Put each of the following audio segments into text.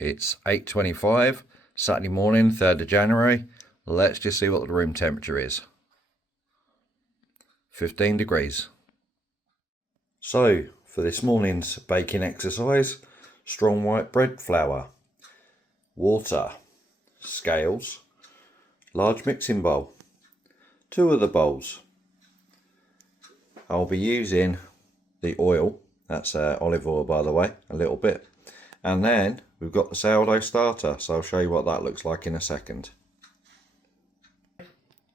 It's 8:25, Saturday morning, 3rd of January. Let's just see what the room temperature is. 15 degrees. So, for this morning's baking exercise, strong white bread flour, water, scales, large mixing bowl, 2 other bowls. I'll be using the oil, that's olive oil by the way, a little bit. And then we've got the sourdough starter, so I'll show you what that looks like in a second.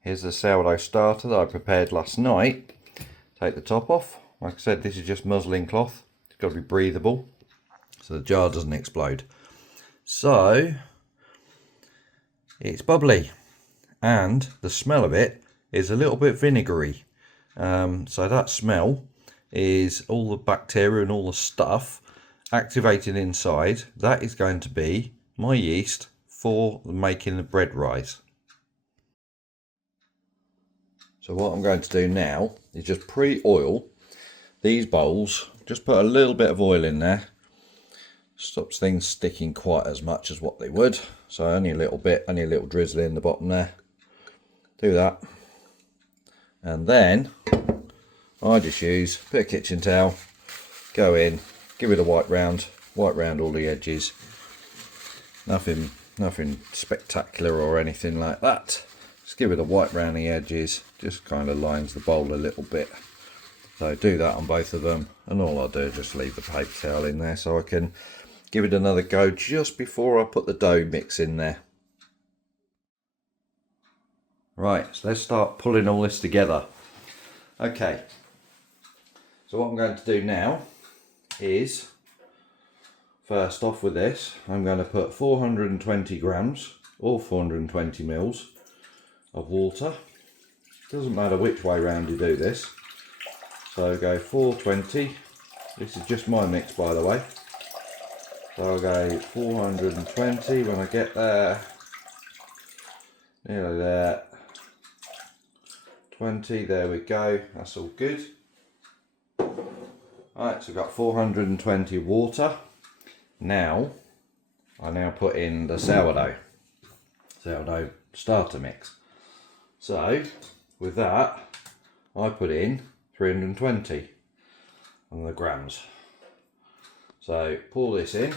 Here's the sourdough starter that I prepared last night. Take the top off. Like I said, this is just muslin cloth. It's got to be breathable so the jar doesn't explode. So it's bubbly and the smell of it is a little bit vinegary. So that smell is all the bacteria and all the stuff activated inside. That is going to be my yeast for making the bread rise. So what I'm going to do now is just pre-oil these bowls. Just put a little bit of oil in there. Stops things sticking quite as much as what they would. So only a little bit, only a little drizzle in the bottom there. Do that. And then I just use a bit of kitchen towel, go in, give it a wipe round all the edges. Nothing spectacular or anything like that. Just give it a wipe round the edges, just kind of lines the bowl a little bit. So do that on both of them, and all I'll do is just leave the paper towel in there so I can give it another go just before I put the dough mix in there. Right, so let's start pulling all this together. Okay, so what I'm going to do now is, first off with this, I'm going to put 420 grams or 420 mils of water. Doesn't matter which way round you do this. So go 420. This is just my mix, by the way. So I'll go 420 when I get there. Nearly there. 20, there we go, that's all good. Alright, so we've got 420 water. Now, I put in the sourdough starter mix. So, with that, I put in 320 on the grams. So, pour this in.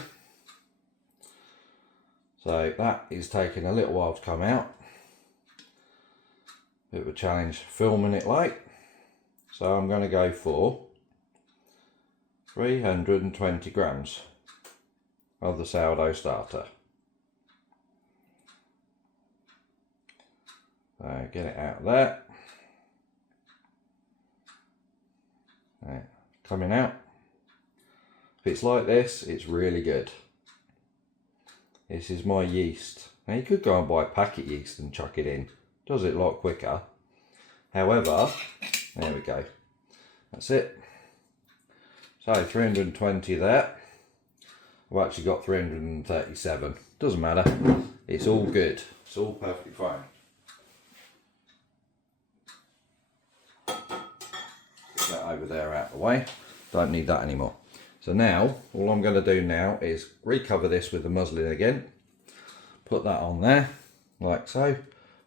So, that is taking a little while to come out. Bit of a challenge filming it like. So I'm going to go for 320 grams of the sourdough starter. So get it out of there. Right, coming out. If it's like this, it's really good. This is my yeast. Now you could go and buy packet yeast and chuck it in. Does it a lot quicker. However, there we go. That's it. So 320 there. I've actually got 337. Doesn't matter. It's all good. It's all perfectly fine. Get that over there out of the way. Don't need that anymore. So now, all I'm going to do now is recover this with the muslin again. Put that on there, like so.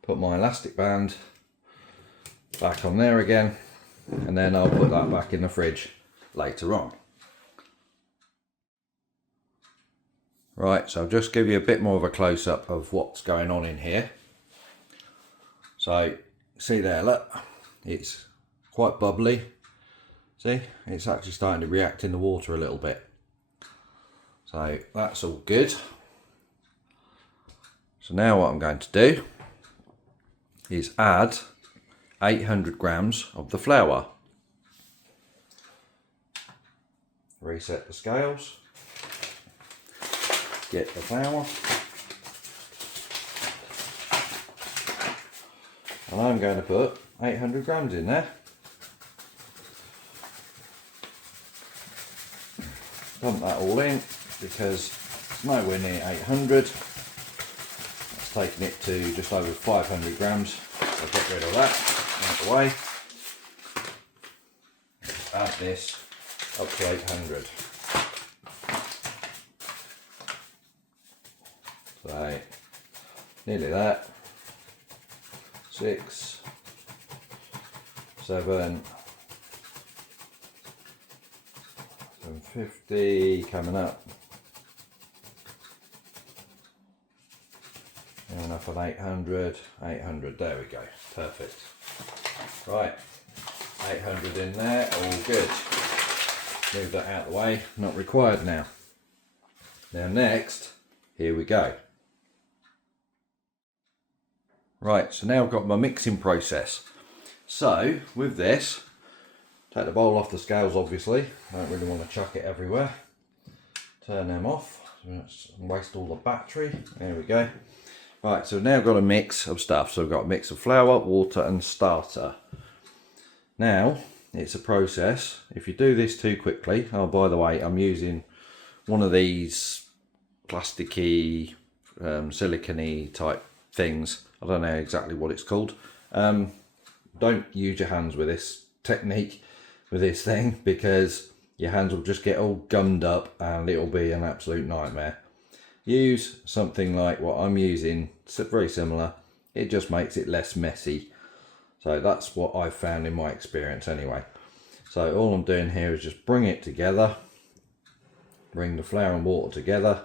Put my elastic band back on there again, and then I'll put that back in the fridge later on. Right, so I'll just give you a bit more of a close-up of what's going on in here. So, see there, look, it's quite bubbly. See, it's actually starting to react in the water a little bit. So, that's all good. So now what I'm going to do is add 800 grams of the flour. Reset the scales. Get the flour. And I'm going to put 800 grams in there. Dump that all in because it's nowhere near 800. Taking it to just over 500 grams. So get rid of that out of the way. Add this up to 800. So nearly that. 6, 7, 750 coming up. And enough on 800, 800, there we go, perfect. Right, 800 in there, all good. Move that out of the way, not required now. Now next, here we go. Right, so now I've got my mixing process. So with this, take the bowl off the scales obviously, I don't really want to chuck it everywhere. Turn them off, waste all the battery, there we go. Right, so now I've got a mix of stuff. So I've got a mix of flour, water and starter. Now, it's a process. If you do this too quickly, oh by the way, I'm using one of these plasticky, silicone type things. I don't know exactly what it's called. Don't use your hands with this technique, with this thing, because your hands will just get all gummed up and it'll be an absolute nightmare. Use something like what I'm using, it's very similar, it just makes it less messy. So that's what I've found in my experience anyway. So all I'm doing here is just bring it together, bring the flour and water together,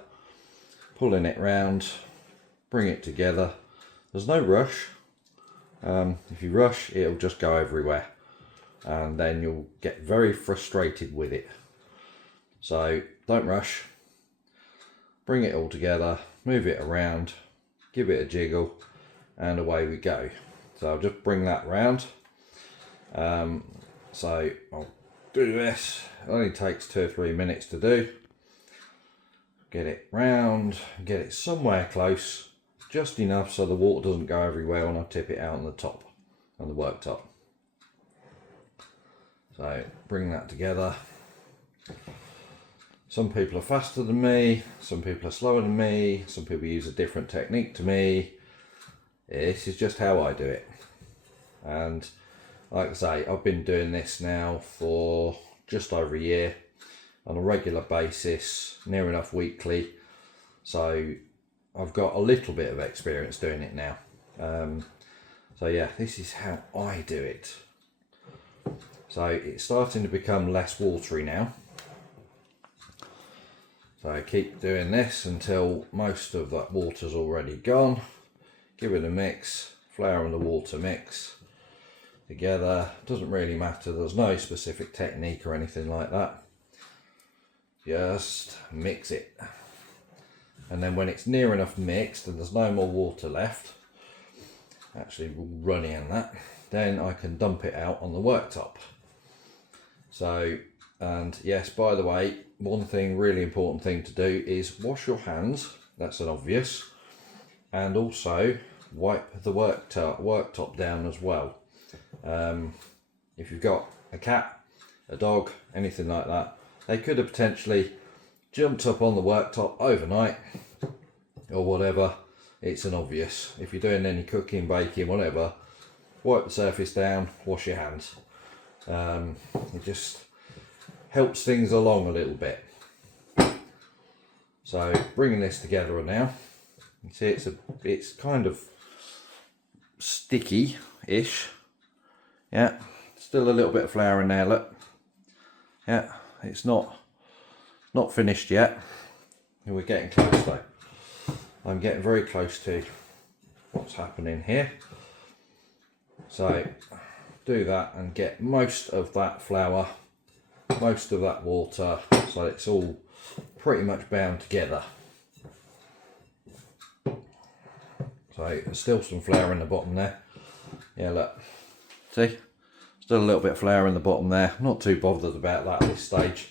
pulling it round, bring it together. There's no rush. If you rush, it'll just go everywhere and then you'll get very frustrated with it. So don't rush. Bring it all together, move it around, give it a jiggle, and away we go. So I'll just bring that round. So I'll do this. It only takes 2 or 3 minutes to do. Get it round, get it somewhere close, just enough so the water doesn't go everywhere when I tip it out on the top, on the worktop. So bring that together. Some people are faster than me, some people are slower than me, some people use a different technique to me. This is just how I do it. And like I say, I've been doing this now for just over a year on a regular basis, near enough weekly. So I've got a little bit of experience doing it now. So yeah, this is how I do it. So it's starting to become less watery now. So I keep doing this until most of that water's already gone. Give it a mix, flour and the water mix together. Doesn't really matter, there's no specific technique or anything like that. Just mix it. And then when it's near enough mixed and there's no more water left, actually runny in that, then I can dump it out on the worktop. So, and yes, by the way, one thing, really important thing to do is wash your hands. That's an obvious. And also wipe the worktop down as well. If you've got a cat, a dog, anything like that, they could have potentially jumped up on the worktop overnight or whatever. It's an obvious. If you're doing any cooking, baking, whatever, wipe the surface down, wash your hands. It just helps things along a little bit. So bringing this together now, you see it's kind of sticky-ish. Yeah, still a little bit of flour in there, look. Yeah, it's not finished yet. And we're getting close though. I'm getting very close to what's happening here. So do that and get most of that flour, most of that water, so it's all pretty much bound together. So there's still some flour in the bottom there. Yeah, look, see, still a little bit of flour in the bottom there. I'm not too bothered about that at this stage.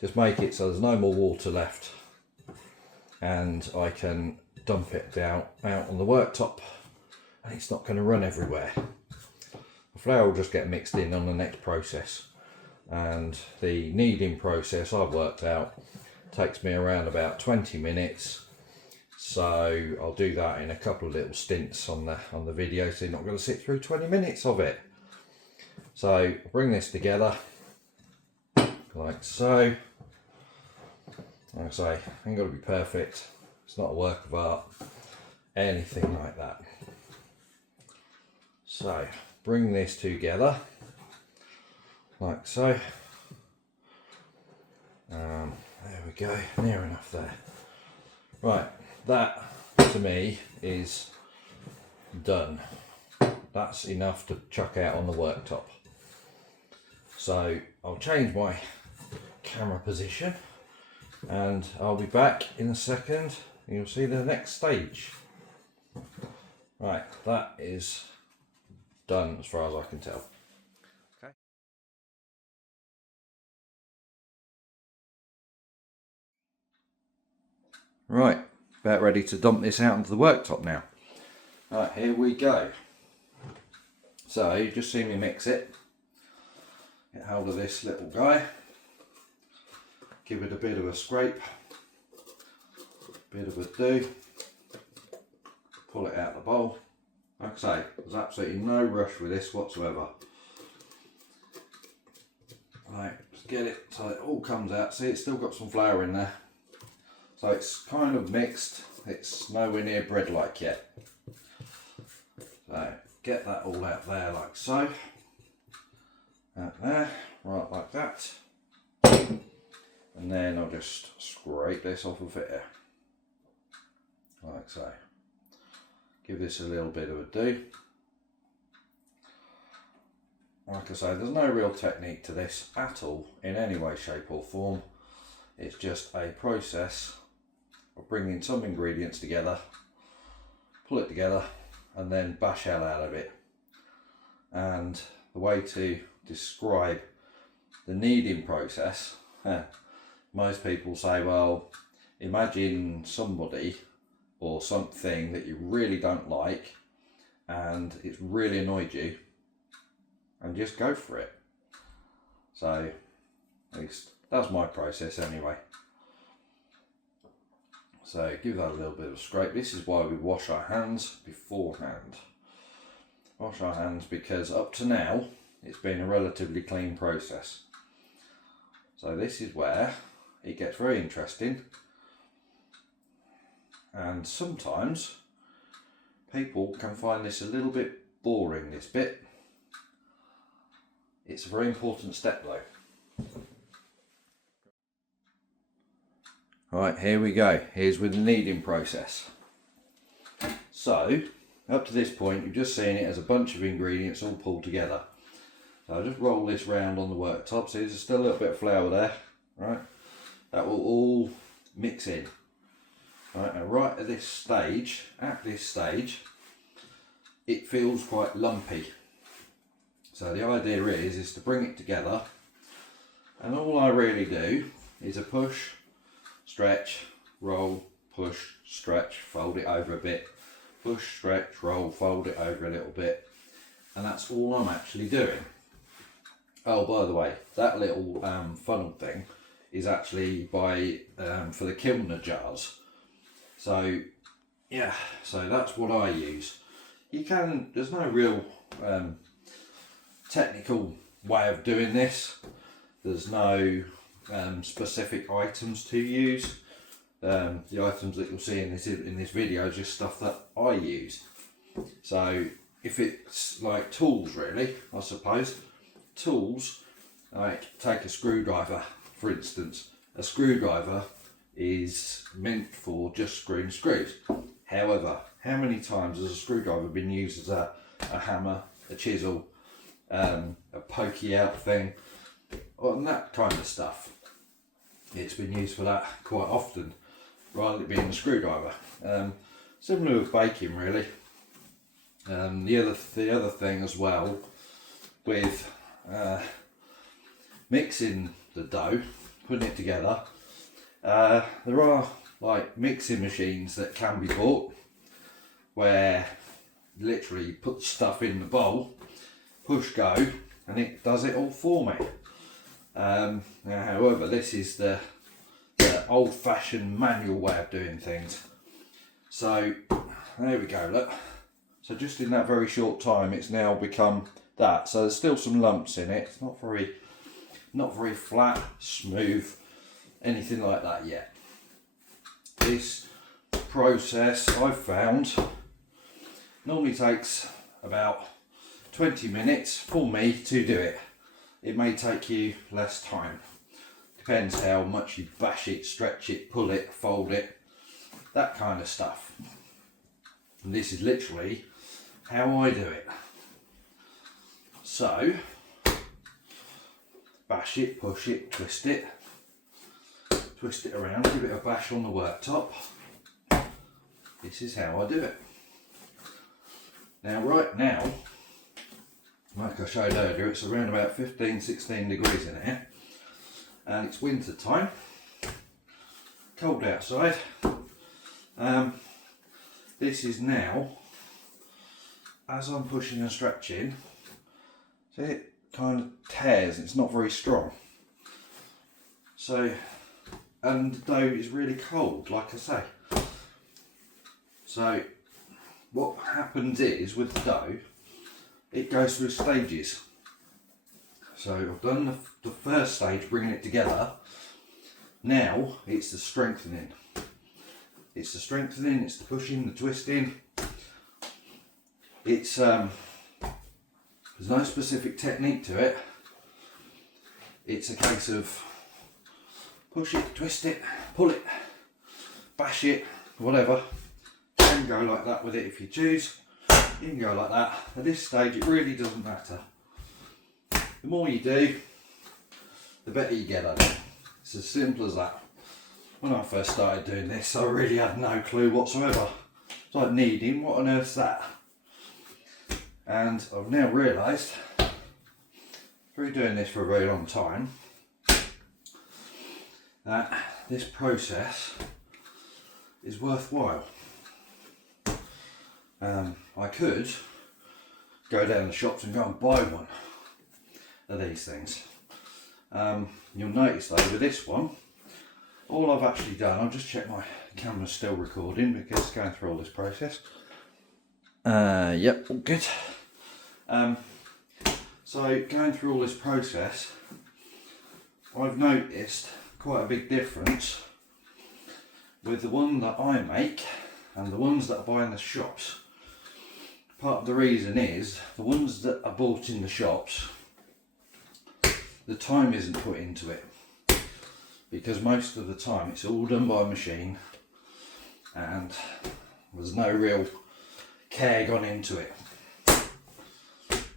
Just make it so there's no more water left and I can dump it out on the worktop and it's not going to run everywhere. The flour will just get mixed in on the next process, and the kneading process I've worked out takes me around about 20 minutes. So I'll do that in a couple of little stints on the video, so you're not going to sit through 20 minutes of it. So bring this together like so. Like I say, ain't got to be perfect, It's not a work of art, anything like that. So bring this together like so. There we go, near enough there. Right, that to me is done. That's enough to chuck out on the worktop. So I'll change my camera position and I'll be back in a second. You'll see the next stage. Right, that is done as far as I can tell. Okay. Right, about ready to dump this out onto the worktop now. Right, here we go. So you just see me mix it. Get hold of this little guy. Give it a bit of a scrape. Bit of a do. Pull it out of the bowl. Like I say, there's absolutely no rush with this whatsoever. Right, just get it so it all comes out. See, it's still got some flour in there. So it's kind of mixed. It's nowhere near bread-like yet. So get that all out there like so. Out there, right like that. And then I'll just scrape this off of here. Like so. Give this a little bit of a do. Like I say, there's no real technique to this at all, in any way, shape or form. It's just a process of bringing some ingredients together, pull it together, and then bash hell out of it. And the way to describe the kneading process, most people say, well, imagine somebody or something that you really don't like and it's really annoyed you, and just go for it. So at least that's my process anyway. So give that a little bit of a scrape. This is why we wash our hands beforehand. Wash our hands because up to now it's been a relatively clean process. So this is where it gets very interesting, and sometimes people can find this a little bit boring, this bit. It's a very important step though. Right, here we go. Here's with the kneading process. So up to this point you've just seen it as a bunch of ingredients all pulled together. So I'll just roll this round on the worktop. See, there's still a little bit of flour there, right? That will all mix in. Right, and right at this stage, it feels quite lumpy. So the idea is to bring it together, and all I really do is a push, stretch, roll, push, stretch, fold it over a bit, push, stretch, roll, fold it over a little bit, and that's all I'm actually doing. Oh, by the way, that little funnel thing is actually by for the Kilner jars. So yeah, so that's what I use. You can, there's no real technical way of doing this. There's no specific items to use. The items that you'll see in this video is just stuff that I use. So if it's like tools, really, I suppose, tools, like take a screwdriver for instance. A screwdriver is meant for just screwing screws. However, how many times has a screwdriver been used as a hammer, a chisel, a pokey out thing, and that kind of stuff? It's been used for that quite often, rather than it being a screwdriver. Similar with baking, really. The other thing as well with mixing the dough, putting it together, there are like mixing machines that can be bought where literally you put stuff in the bowl, push go, and it does it all for me. Now, however, this is the old-fashioned manual way of doing things. So there we go, look. So just in that very short time it's now become that. So there's still some lumps in it. It's not very flat, smooth, anything like that yet. This process I've found normally takes about 20 minutes for me to do it. It may take you less time. Depends how much you bash it, stretch it, pull it, fold it, that kind of stuff. And this is literally how I do it. So, bash it, push it, twist it around, give it a bash on the worktop. This is how I do it. Now right now, like I showed earlier, it's around about 15-16 degrees in here, and it's winter time, cold outside. This is now, as I'm pushing and stretching, see, it kind of tears, it's not very strong. So, and the dough is really cold, like I say. So what happens is, with the dough, it goes through stages. So I've done the first stage, bringing it together. Now it's the strengthening. It's the strengthening, it's the pushing, the twisting. It's there's no specific technique to it. It's a case of push it, twist it, pull it, bash it, whatever. You can go like that with it if you choose. You can go like that. At this stage it really doesn't matter. The more you do, the better you get at it. It's as simple as that. When I first started doing this, I really had no clue whatsoever. It's like kneading, what on earth's that? And I've now realised, through doing this for a very long time, that this process is worthwhile. I could go down the shops and go and buy one of these things. You'll notice though, with this one, all I've actually done, I'll just check my camera's still recording because it's going through all this process. Yep, all good. So going through all this process, I've noticed quite a big difference with the one that I make and the ones that I buy in the shops. Part of the reason is, the ones that are bought in the shops, the time isn't put into it, because most of the time it's all done by machine and there's no real care gone into it.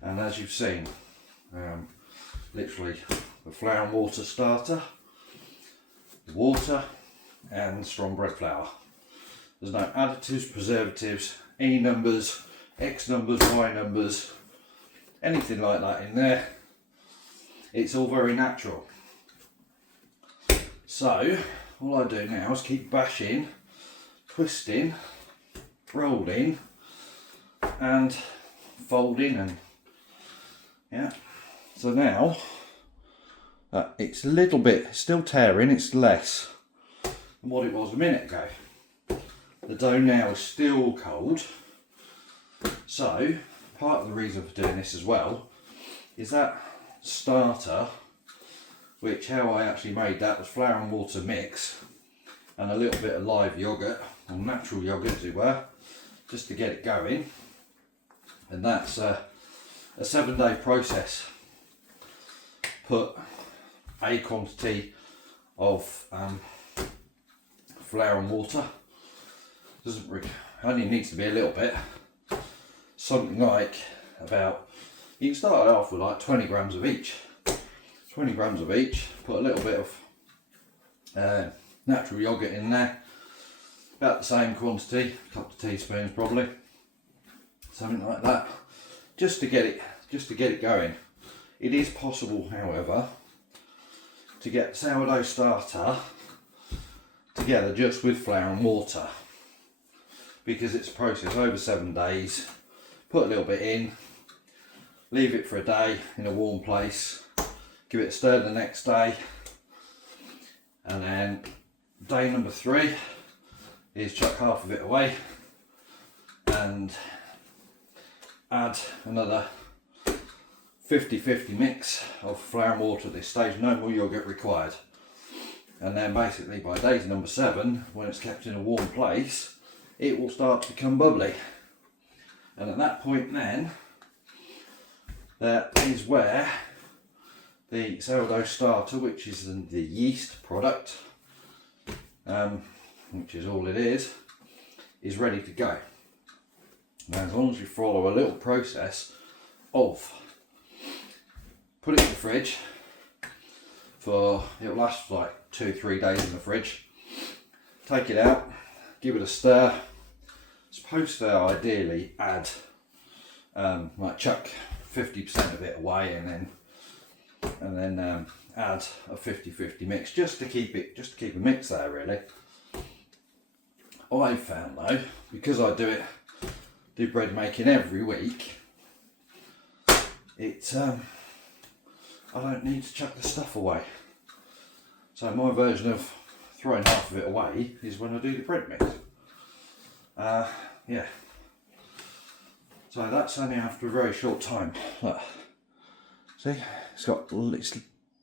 And as you've seen, literally the flour and water starter, water and strong bread flour. There's no additives, preservatives, E numbers, X numbers, Y numbers, anything like that in there. It's all very natural. So all I do now is keep bashing, twisting, rolling and folding, and yeah. So now it's a little bit still tearing, it's less than what it was a minute ago. The dough now is still cold. So part of the reason for doing this as well is that starter, which how I actually made that was flour and water mix and a little bit of live yoghurt, or natural yoghurt as it were, just to get it going. And that's a 7-day process. Put a quantity of flour and water, only needs to be a little bit, something like about, you can start off with like 20 grams of each. 20 grams of each, put a little bit of natural yoghurt in there, about the same quantity, a couple of teaspoons probably, something like that, just to get it going. It is possible, however, to get sourdough starter together just with flour and water, because it's a process over 7 days. Put a little bit in, leave it for a day in a warm place, give it a stir the next day, and then day number 3 is chuck half of it away and add another 50-50 mix of flour and water at this stage, no more yoghurt required. And then basically by day number 7, when it's kept in a warm place, it will start to become bubbly. And at that point then, that is where the sourdough starter, which is the yeast product, which is all it is ready to go. Now, as long as you follow a little process of put it in the fridge for, it'll last for like 2-3 days in the fridge, take it out, give it a stir. Supposed to ideally add like chuck 50% of it away and then add a 50-50 mix just to keep a mix there really. I've found though, because I do bread making every week, I don't need to chuck the stuff away. So my version of throwing half of it away is when I do the bread mix. Yeah. So that's only after a very short time. Look. See, it's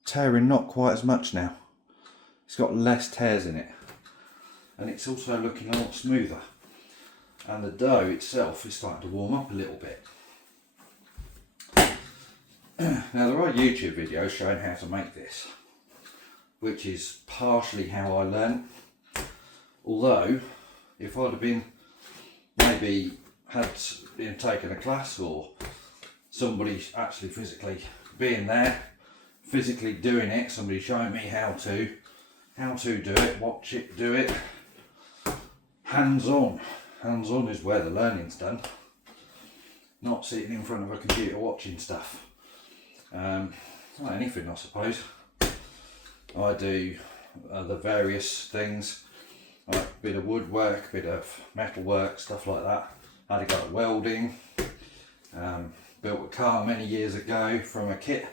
tearing not quite as much now. It's got less tears in it. And it's also looking a lot smoother. And the dough itself is starting to warm up a little bit. Now there are YouTube videos showing how to make this, which is partially how I learned. Although, if I'd have been been taking a class, or somebody actually physically being there, physically doing it, somebody showing me how to do it, watch it, do it, hands-on is where the learning's done, not sitting in front of a computer watching stuff. Not anything, I suppose. I do the various things, like a bit of woodwork, a bit of metalwork, stuff like that. I had to go at welding. Built a car many years ago from a kit.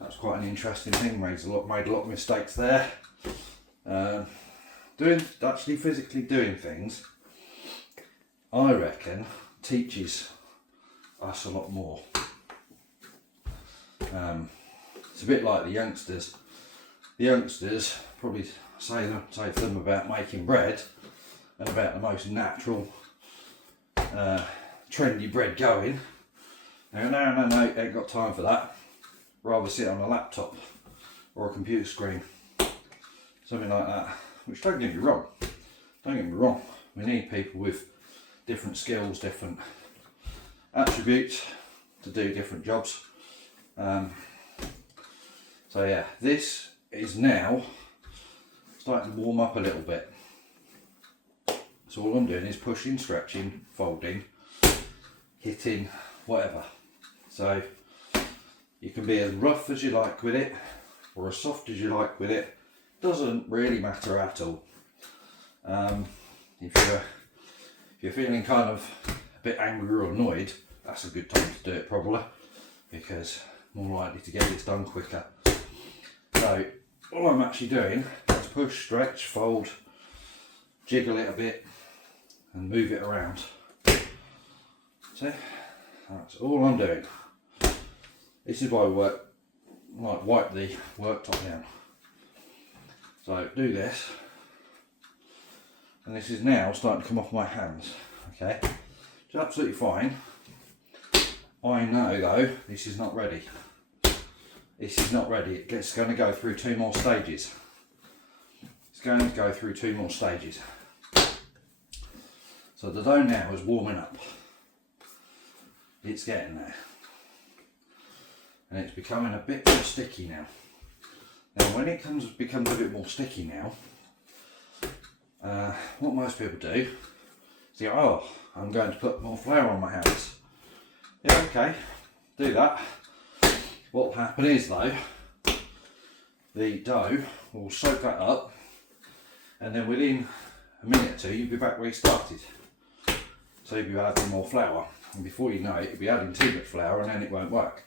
That was quite an interesting thing. Made a lot of mistakes there. Actually physically doing things, I reckon, teaches us a lot more. It's a bit like the youngsters. The youngsters probably say to them about making bread and about the most natural, trendy bread going. They go, no, ain't got time for that. Rather sit on a laptop or a computer screen, something like that. Which don't get me wrong. We need people with different skills, different attributes to do different jobs. So yeah, this is now starting to warm up a little bit. So all I'm doing is pushing, stretching, folding, hitting, whatever. So you can be as rough as you like with it, or as soft as you like with it. Doesn't really matter at all. If you're feeling kind of a bit angry or annoyed, that's a good time to do it probably, because more likely to get this done quicker. So all I'm actually doing is push, stretch, fold, jiggle it a bit and move it around. See, that's all I'm doing. This is why we wipe the worktop down. So do this, and this is now starting to come off my hands. Okay, it's absolutely fine. I know though, this is not ready. This is not ready. It's going to go through 2 more stages. It's going to go through 2 more stages. So the dough now is warming up. It's getting there. And it's becoming a bit more sticky now. Now when it becomes a bit more sticky now, what most people do is go, oh, I'm going to put more flour on my hands. Yeah, okay, do that. What will happen is though, the dough will soak that up, and then within a minute or 2 you'll be back where you started. So you'll be adding more flour, and before you know it, you'll be adding too much flour and then it won't work.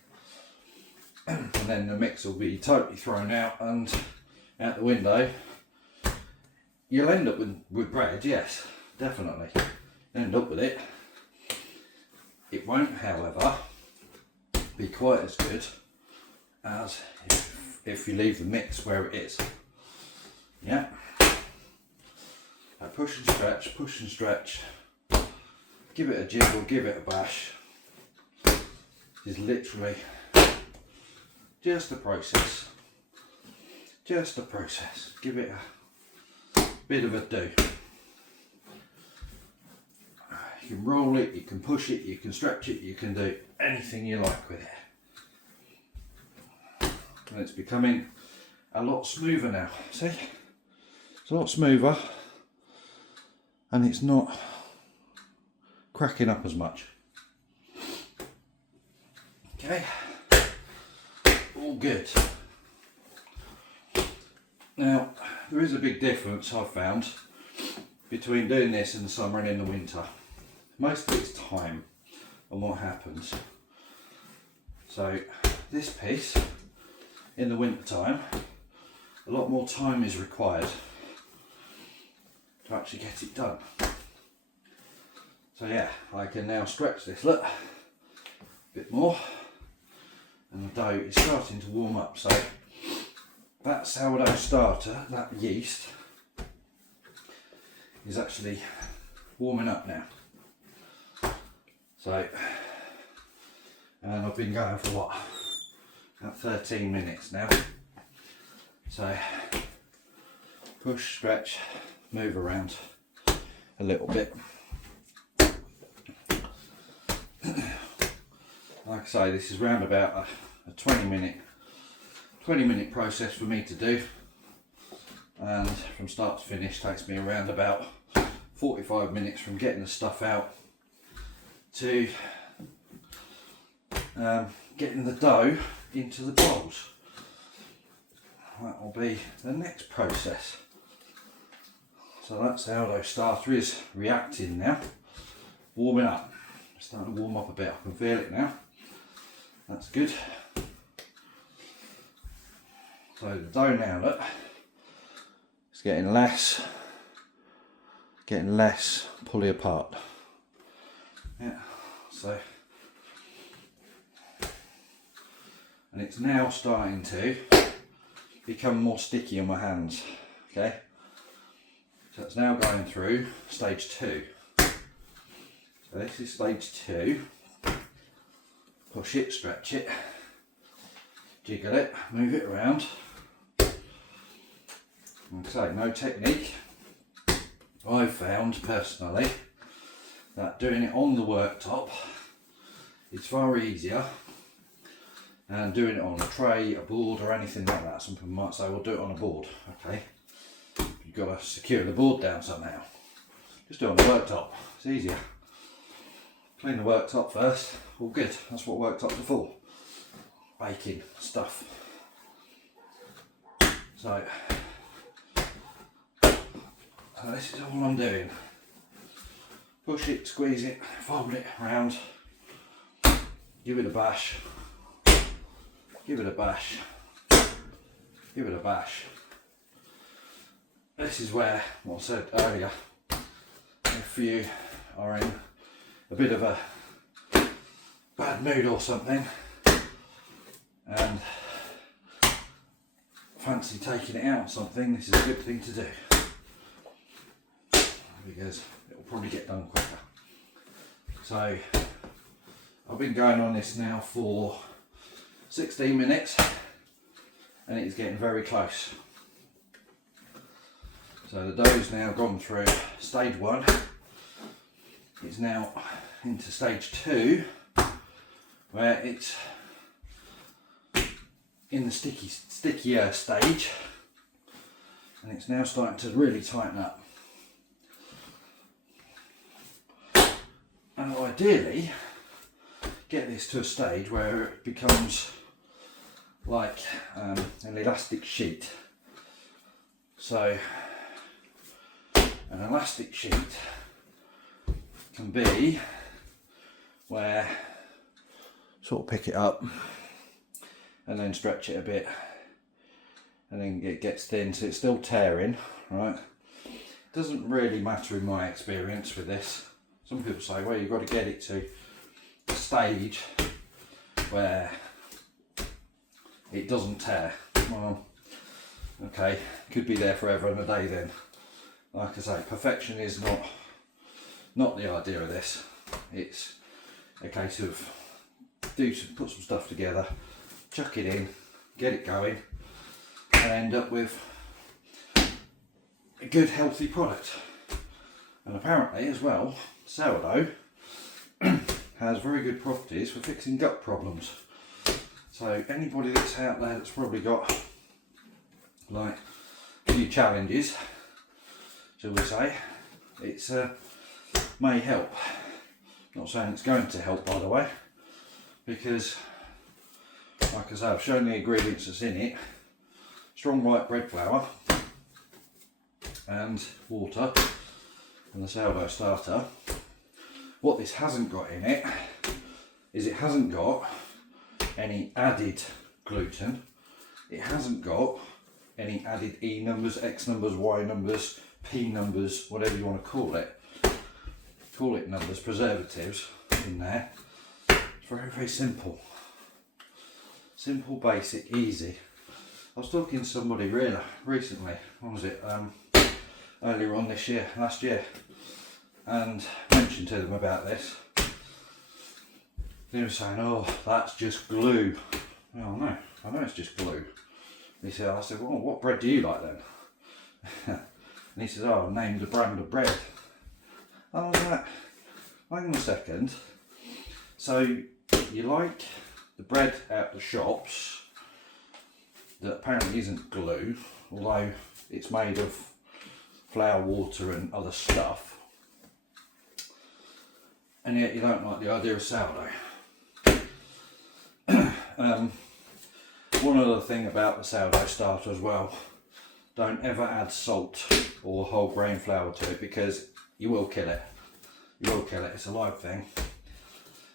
And then the mix will be totally thrown out and out the window. You'll end up with bread, yes, definitely. End up with it. It won't, however, be quite as good as if you leave the mix where it is. Yeah. Now push and stretch, give it a jiggle, give it a bash. Is literally just a process. Just a process. Give it a bit of a do. You can roll it, you can push it, you can stretch it, you can do anything you like with it. And it's becoming a lot smoother now. See? It's a lot smoother and it's not cracking up as much. Okay, all good. Now, there is a big difference I've found between doing this in the summer and in the winter. Most of it's time and what happens. So this piece, in the winter time, a lot more time is required to actually get it done. So yeah, I can now stretch this, look, a bit more. And the dough is starting to warm up, so that sourdough starter, that yeast, is actually warming up now. So, and I've been going for what, about 13 minutes now. So, push, stretch, move around a little bit. Like I say, this is round about a 20 minute process for me to do, and from start to finish takes me around about 45 minutes from getting the stuff out to getting the dough into the bowls. That will be the next process. So that sourdough starter is reacting now, warming up. It's starting to warm up a bit, I can feel it now. That's good. So the dough now, look, it's getting less pulley apart. Yeah, so, and it's now starting to become more sticky on my hands, okay? So it's now going through stage 2. So this is stage 2. Push it, stretch it, jiggle it, move it around. Like I say, no technique. I've found personally that doing it on the worktop is far easier than doing it on a tray, a board or anything like that. Some people might say, well, do it on a board. Okay, you've got to secure the board down somehow. Just do it on the worktop, it's easier. Clean the worktop first, all good. That's what worktops are for, baking stuff. So this is all I'm doing. Push it, squeeze it, fold it around, give it a bash, give it a bash, give it a bash. This is where, what I said earlier, if you are in a bit of a bad mood or something and fancy taking it out on something, this is a good thing to do, because it will probably get done quicker. So I've been going on this now for 16 minutes and it is getting very close. So the dough's now gone through stage 1. It's now into stage 2, where it's in the stickier stage, and it's now starting to really tighten up. And ideally get this to a stage where it becomes like an elastic sheet. So an elastic sheet can be where sort of pick it up and then stretch it a bit and then it gets thin, so it's still tearing, right? Doesn't really matter in my experience with this. Some people say, well, you've got to get it to a stage where it doesn't tear. Well, okay, could be there forever and a day then. Like I say, perfection is not the idea of this. It's a case of put some stuff together, chuck it in, get it going, and end up with a good healthy product. And apparently as well, sourdough has very good properties for fixing gut problems. So anybody that's out there that's probably got like a few challenges, shall we say, it's may help. Not saying it's going to help, by the way, because like I say, I've shown the ingredients that's in it: strong white bread flour and water and the sourdough starter. What this hasn't got in it is it hasn't got any added gluten, it hasn't got any added E numbers, X numbers, Y numbers, P numbers, whatever you want to call it numbers, preservatives in there. It's very, very simple. Simple, basic, easy. I was talking to somebody recently, when was it, earlier on this year, last year, and mentioned to them about this. They were saying, oh, that's just glue. Oh no, I know it's just glue. He said, I said, well, what bread do you like then? And he said, oh, I've named a brand of bread. I was like, hang on a second. So you like the bread out the shops that apparently isn't glue, although it's made of flour, water and other stuff, and yet you don't like the idea of sourdough. One other thing about the sourdough starter as well, don't ever add salt or whole grain flour to it, because you will kill it. You will kill it. It's a live thing.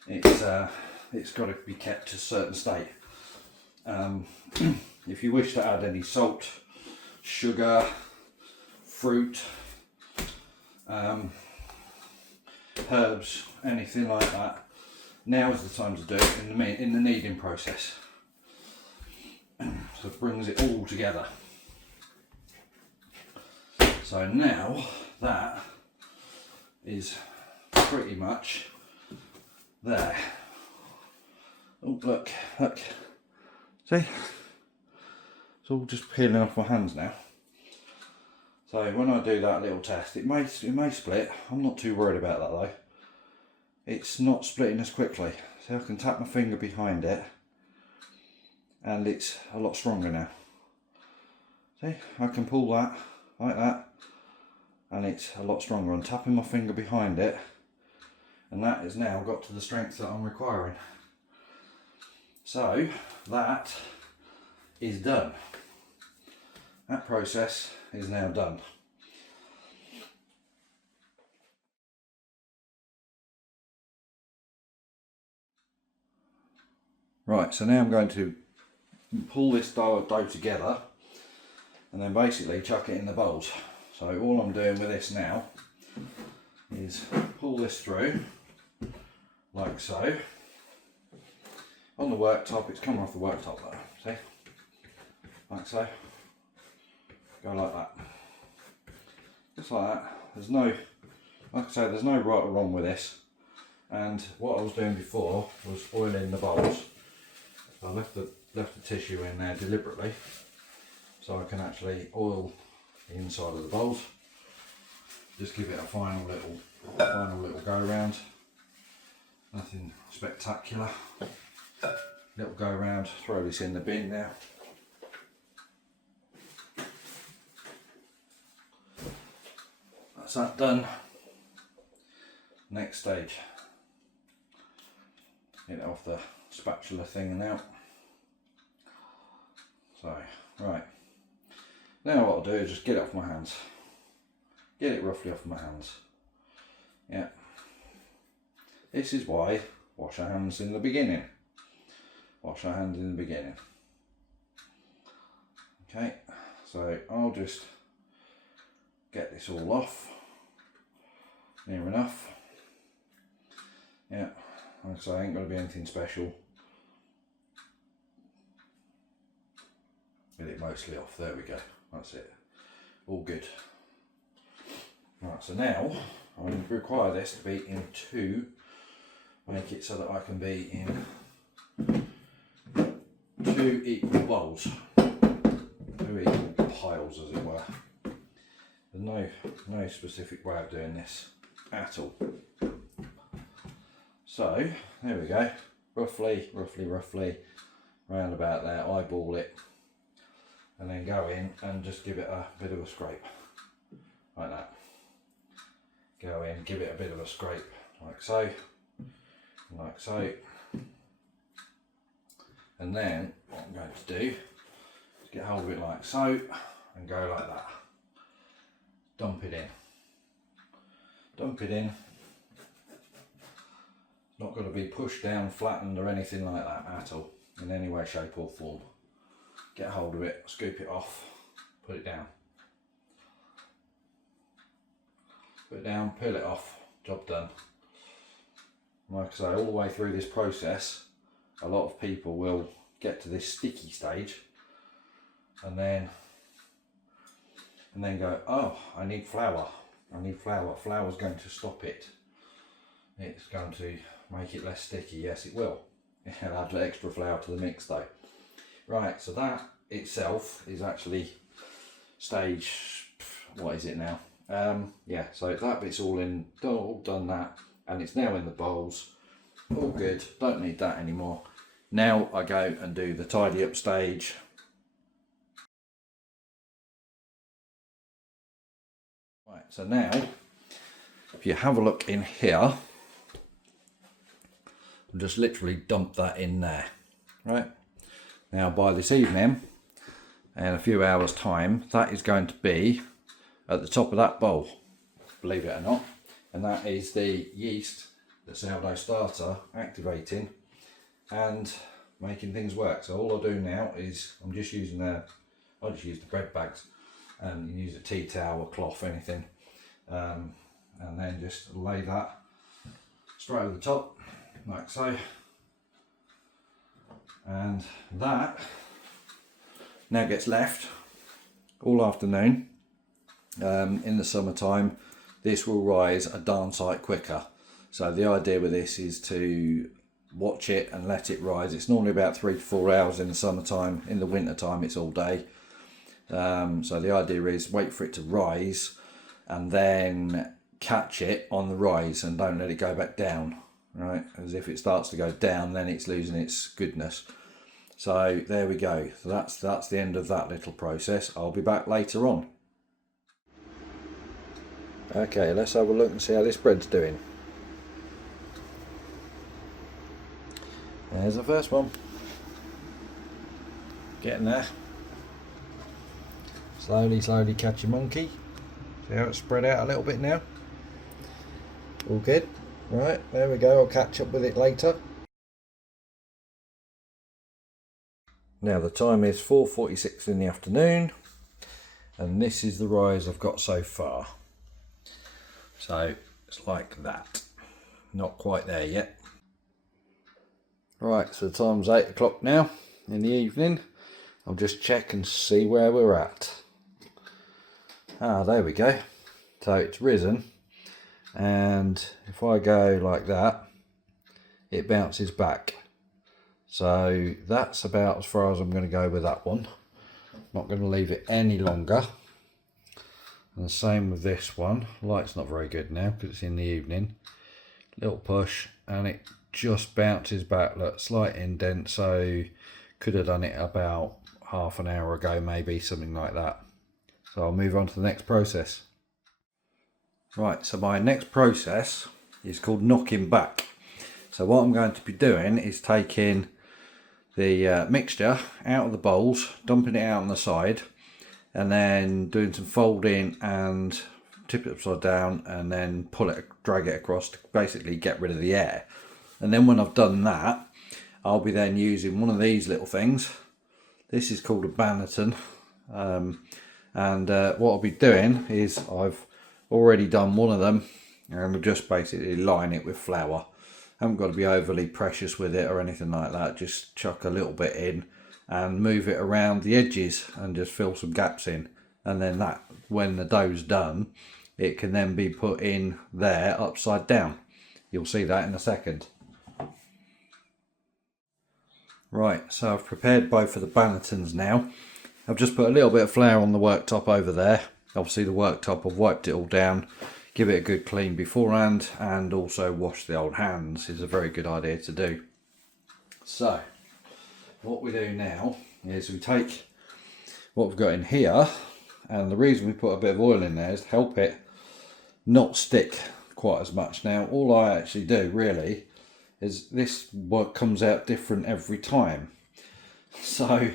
It's got to be kept to a certain state. If you wish to add any salt, sugar, fruit, herbs, anything like that, now is the time to do it in the kneading process. So it brings it all together. So now that is pretty much there. Oh, look. See? It's all just peeling off my hands now. So when I do that little test, it may split. I'm not too worried about that though. It's not splitting as quickly. So I can tap my finger behind it and it's a lot stronger now. See, I can pull that like that and it's a lot stronger. I'm tapping my finger behind it and that has now got to the strength that I'm requiring. So that is done. That process is now done. Right, so now I'm going to pull this dough together and then basically chuck it in the bowls. So all I'm doing with this now is pull this through like so. On the worktop, it's coming off the worktop though, see? Like so. Go like that. Just like that. There's no, like I say, there's no right or wrong with this. And what I was doing before was oiling the bowls. So I left the tissue in there deliberately so I can actually oil the inside of the bowls. Just give it a final little go round. Nothing spectacular. Little go round, throw this in the bin now. That's that done. Next stage. Get it off the spatula thing now. So, right. Now what I'll do is just get it off my hands. Get it roughly off my hands. Yeah. This is why wash our hands in the beginning. Wash our hands in the beginning. Okay, so I'll just get this all off. Near enough. Yeah, like I say, ain't going to be anything special. Get it mostly off. There we go. That's it. All good. Right, so now I require this to be in 2 make it so that I can be in 2 equal bowls, 2 equal piles as it were. There's no specific way of doing this at all. So there we go, roughly round about there, eyeball it, and then go in and just give it a bit of a scrape, like that. Go in, give it a bit of a scrape, like so, like so. And then what I'm going to do is get hold of it like so, and go like that. Dump it in. Dump it in. It's not going to be pushed down, flattened or anything like that at all, in any way, shape or form. Get hold of it, scoop it off, put it down. Put it down, peel it off, job done. Like I say, all the way through this process, a lot of people will get to this sticky stage and then go, oh, I need flour. I need flour. Flour's going to stop it. It's going to make it less sticky. Yes, it will. It'll add extra flour to the mix though. Right, so that itself is actually stage, what is it now? Yeah, so that bit's all in, all done that, and it's now in the bowls. All good, don't need that anymore. Now I go and do the tidy up stage. Right, so now, if you have a look in here, I'll just literally dump that in there. Right, now by this evening, in a few hours time, that is going to be at the top of that bowl, believe it or not, and that is the yeast, the sourdough starter, activating and making things work. So all I do now is I just use the bread bags, and you can use a tea towel or cloth, anything, and then just lay that straight over the top like so, and that now gets left all afternoon. In the summertime, this will rise a darn sight quicker. So the idea with this is to watch it and let it rise. It's normally about 3 to 4 hours in the summertime. In the winter time, it's all day. So the idea is wait for it to rise and then catch it on the rise and don't let it go back down. Right, as if it starts to go down, then it's losing its goodness. So there we go. So that's the end of that little process. I'll be back later on. Okay, let's have a look and see how this bread's doing. There's the first one. Getting there. Slowly catch your monkey. See how it's spread out a little bit now? All good. Right, there we go. I'll catch up with it later. Now the time is 4:46 in the afternoon, and this is the rise I've got so far. So it's like that. Not quite there yet. Right, so the time's 8 o'clock now in the evening. I'll just check and see where we're at. Ah, there we go. So it's risen, and if I go like that, it bounces back. So that's about as far as I'm going to go with that one. Not going to leave it any longer. And the same with this one. Light's not very good now because it's in the evening. Little push and it just bounces back. Look, slight indent, so could have done it about half an hour ago, maybe, something like that. So I'll move on to the next process. Right, so my next process is called knocking back. So what I'm going to be doing is taking the mixture out of the bowls, dumping it out on the side, and then doing some folding and tip it upside down and then pull it, drag it across to basically get rid of the air. And then when I've done that, I'll be then using one of these little things. This is called a banneton, and what I'll be doing is I've already done one of them, and I'll just basically line it with flour. Haven't got to be overly precious with it or anything like that. Just chuck a little bit in and move it around the edges and just fill some gaps in, and then that, when the dough's done, it can then be put in there upside down. You'll see that in a second. Right, so I've prepared both of the bannetons now. I've just put a little bit of flour on the worktop over there. Obviously the worktop, I've wiped it all down, give it a good clean beforehand, and also wash the old hands is a very good idea to do. So what we do now is we take what we've got in here, and the reason we put a bit of oil in there is to help it not stick quite as much. Now all I actually do really is this work comes out different every time. So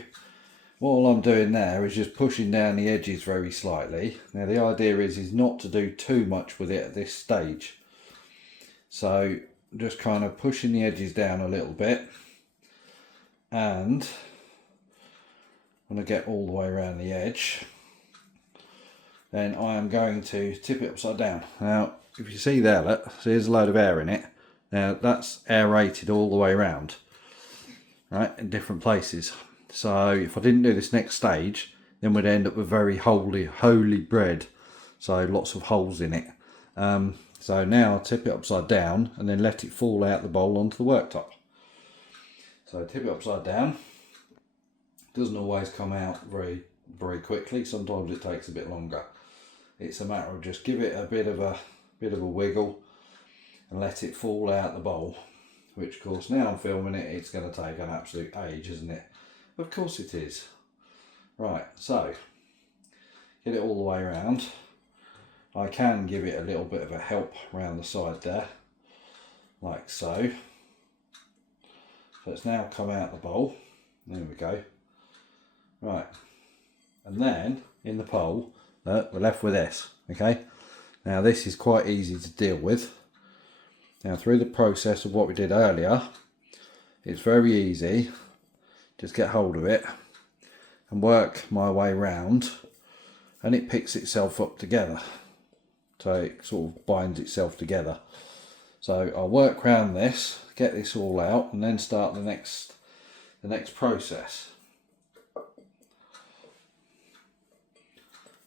all I'm doing there is just pushing down the edges very slightly. Now the idea is not to do too much with it at this stage. So just kind of pushing the edges down a little bit, and when I get all the way around the edge, then I am going to tip it upside down. Now if you see there, look, so there's a load of air in it. Now that's aerated all the way around, right, in different places. So if I didn't do this next stage, then we'd end up with very holy bread. So lots of holes in it. So now I'll tip it upside down and then let it fall out the bowl onto the worktop. So tip it upside down. Doesn't always come out very quickly. Sometimes it takes a bit longer. It's a matter of just give it a bit of a wiggle and let it fall out the bowl, which of course now I'm filming it, it's going to take an absolute age, isn't it? Of course it is. Right, so get it all the way around. I can give it a little bit of a help around the side there, like so. So it's now come out the bowl. There we go. Right, and then in the bowl we're left with this. Okay, now this is quite easy to deal with. Now through the process of what we did earlier, it's very easy. Just get hold of it and work my way round, and it picks itself up together. So it sort of binds itself together. So I'll work around this, get this all out, and then start the next process.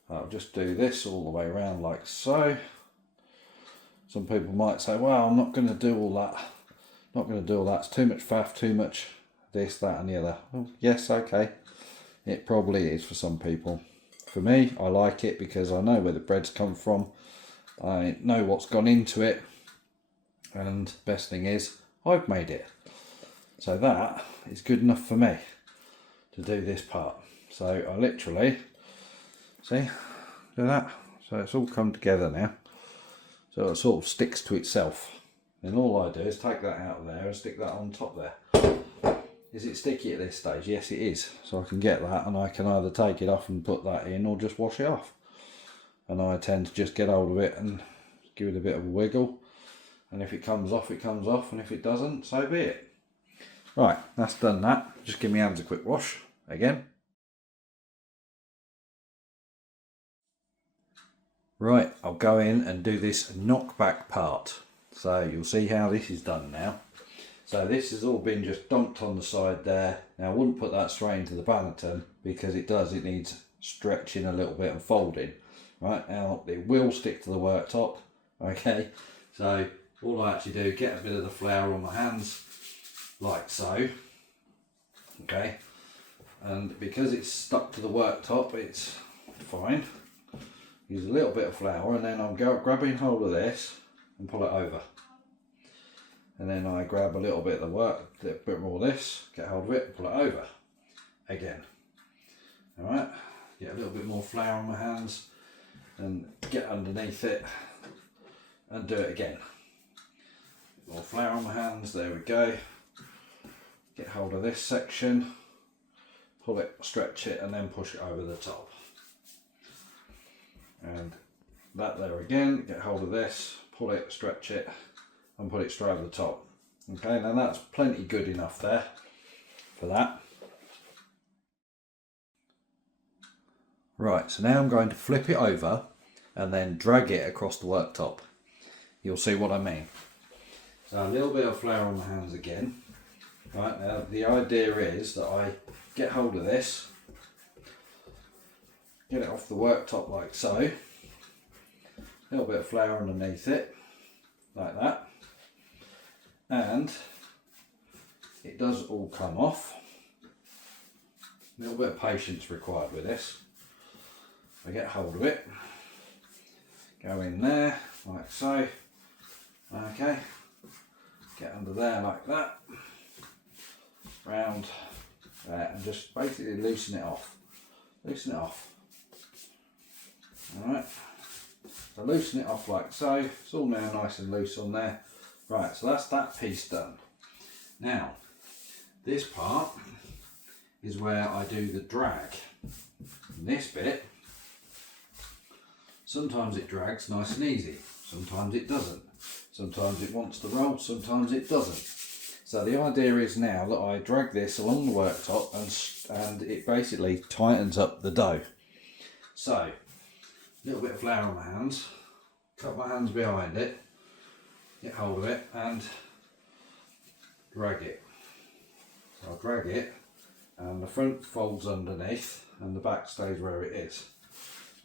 I'll just do this all the way around like so. Some people might say, well, I'm not going to do all that. Not going to do all that. It's too much faff, too much this, that and the other. Well, yes, okay. It probably is for some people. For me, I like it because I know where the bread's come from. I know what's gone into it. And best thing is, I've made it. So that is good enough for me to do this part. So I literally, see, do that. So it's all come together now. So it sort of sticks to itself. And all I do is take that out of there and stick that on top there. Is it sticky at this stage? Yes, it is. So I can get that, and I can either take it off and put that in or just wash it off. And I tend to just get hold of it and give it a bit of a wiggle. And if it comes off, it comes off. And if it doesn't, so be it. Right, that's done that. Just give my hands a quick wash again. Right, I'll go in and do this knockback part. So you'll see how this is done now. So this has all been just dumped on the side there. Now I wouldn't put that straight into the banneton because it needs stretching a little bit and folding. Right, now it will stick to the worktop. Okay, so all I actually do, get a bit of the flour on my hands, like so. Okay, and because it's stuck to the worktop, it's fine. Use a little bit of flour, and then I'm grabbing hold of this and pull it over. And then I grab a little bit of the bit more of this, get hold of it, and pull it over again. Alright, get a little bit more flour on my hands and get underneath it and do it again. More flour on my hands, there we go. Get hold of this section, pull it, stretch it, and then push it over the top. And that there again, get hold of this, pull it, stretch it, and put it straight over the top. Okay, now that's plenty good enough there for that. Right, so now I'm going to flip it over and then drag it across the worktop. You'll see what I mean. So a little bit of flour on my hands again. Right, now the idea is that I get hold of this, get it off the worktop like so, a little bit of flour underneath it, like that, and it does all come off. A little bit of patience required with this. I get hold of it, go in there like so, okay, get under there like that, round there, and just basically loosen it off, alright, so loosen it off like so. It's all now nice and loose on there. Right, so that's that piece done. Now this part is where I do the drag. And this bit, sometimes it drags nice and easy, sometimes it doesn't. Sometimes it wants to roll, sometimes it doesn't. So the idea is now that I drag this along the worktop and it basically tightens up the dough. So, a little bit of flour on my hands, cut my hands behind it, get hold of it and drag it. So I'll drag it and the front folds underneath and the back stays where it is.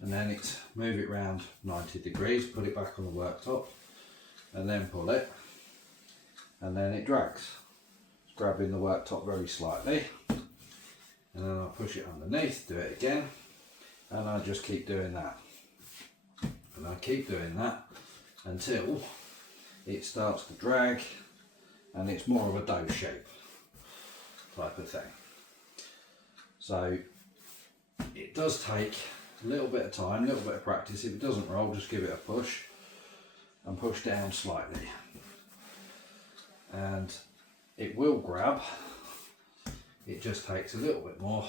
And then it's move it round 90 degrees, put it back on the worktop and then pull it and then it drags. It's grabbing the worktop very slightly and then I'll push it underneath, do it again, and I just keep doing that. And I keep doing that until it starts to drag and it's more of a dough shape type of thing. So it does take a little bit of time, a little bit of practice. If it doesn't roll, just give it a push and push down slightly. And it will grab, it just takes a little bit more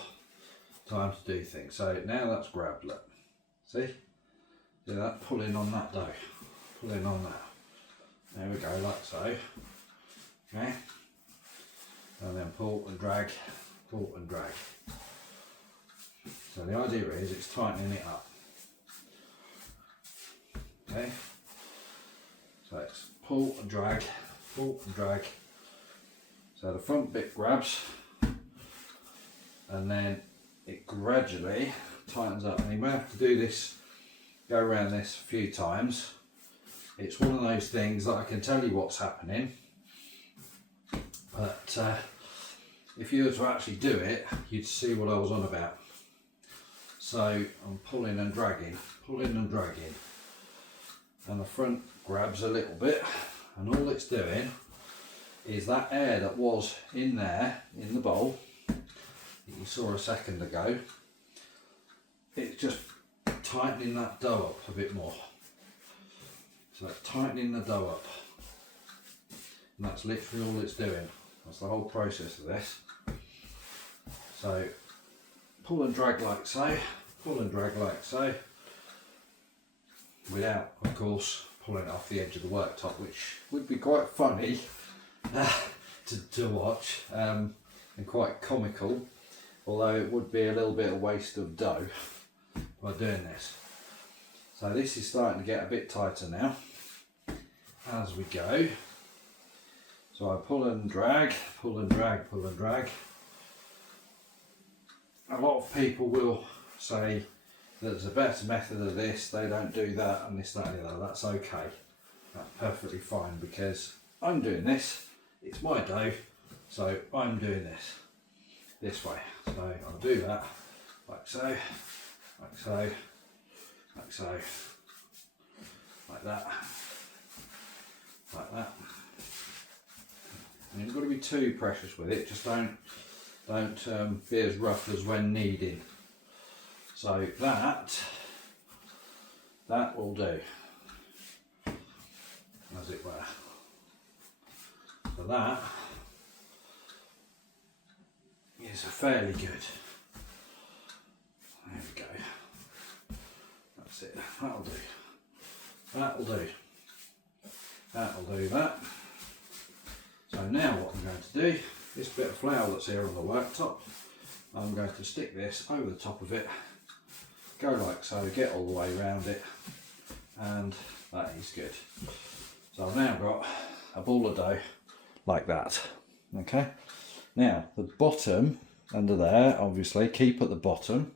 time to do things. So now that's grabbed, look. See that? Pulling on that dough, pulling on that. There we go, like so. Okay. And then pull and drag, pull and drag. So the idea is it's tightening it up. Okay. So it's pull and drag, pull and drag. So the front bit grabs and then it gradually tightens up. And you may have to do this, go around this a few times. It's one of those things that I can tell you what's happening, but if you were to actually do it, you'd see what I was on about. So I'm pulling and dragging, and the front grabs a little bit, and all it's doing is that air that was in there, in the bowl, that you saw a second ago, it's just tightening that dough up a bit more. So it's tightening the dough up, and that's literally all it's doing. That's the whole process of this. So pull and drag like so, pull and drag like so, without of course pulling it off the edge of the worktop, which would be quite funny to watch and quite comical, although it would be a little bit of waste of dough by doing this. So this is starting to get a bit tighter now as we go. So I pull and drag, pull and drag, pull and drag. A lot of people will say that there's a better method of this, they don't do that and this, that and the other. That's okay, that's perfectly fine, because I'm doing this, it's my dough, so I'm doing this way. So I'll do that like so, like so, like so, like that, like that. And you've got to be too precious with it, just don't be as rough as when kneading. So that will do, as it were. So that is fairly good. There we go. That's it. That'll do. That'll do. That'll do that. So now what I'm going to do, this bit of flour that's here on the worktop, I'm going to stick this over the top of it, go like so, get all the way around it, and that is good. So I've now got a ball of dough like that. Okay, now the bottom under there, obviously keep at the bottom,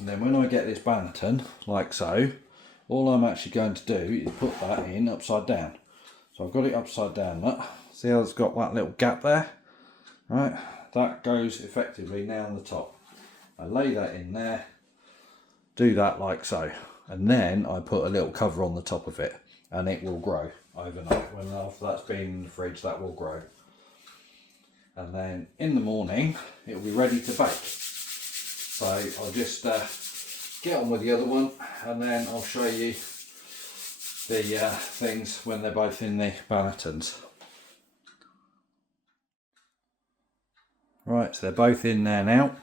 and then when I get this banton like so, all I'm actually going to do is put that in upside down. So I've got it upside down, look. See how it's got that little gap there? Right, that goes effectively now on the top. I lay that in there, do that like so, and then I put a little cover on the top of it, and it will grow overnight. When after that's been in the fridge, that will grow. And then in the morning, it will be ready to bake. So I'll just get on with the other one, and then I'll show you the things when they're both in the bannetons. Right, so they're both in there now.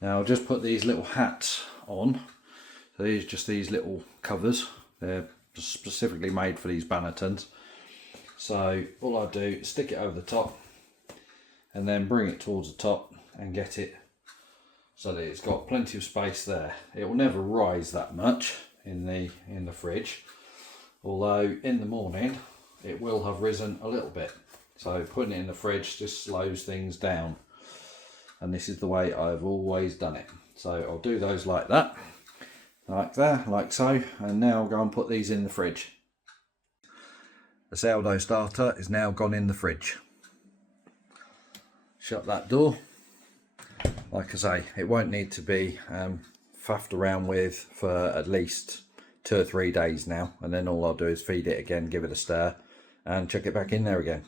Now I'll just put these little hats on. So these just these little covers. They're specifically made for these bannetons. So all I do is stick it over the top, and then bring it towards the top and get it so that it's got plenty of space there. It will never rise that much in the fridge, although in the morning it will have risen a little bit. So putting it in the fridge just slows things down, and this is the way I've always done it. So I'll do those like that, like there, like so, and now I'll go and put these in the fridge. The sourdough starter is now gone in the fridge. Shut that door. Like I say, it won't need to be faffed around with for at least 2 or 3 days now, and then all I'll do is feed it again, give it a stir, and chuck it back in there again.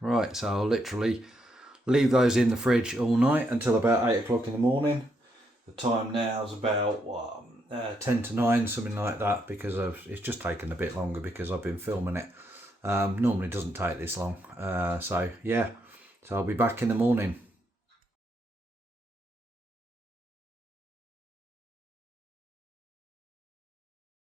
Right, so I'll literally leave those in the fridge all night until about 8 o'clock in the morning. The time now is about 10 to 9, something like that, because it's just taken a bit longer because I've been filming it. Normally it doesn't take this long. So yeah, so I'll be back in the morning.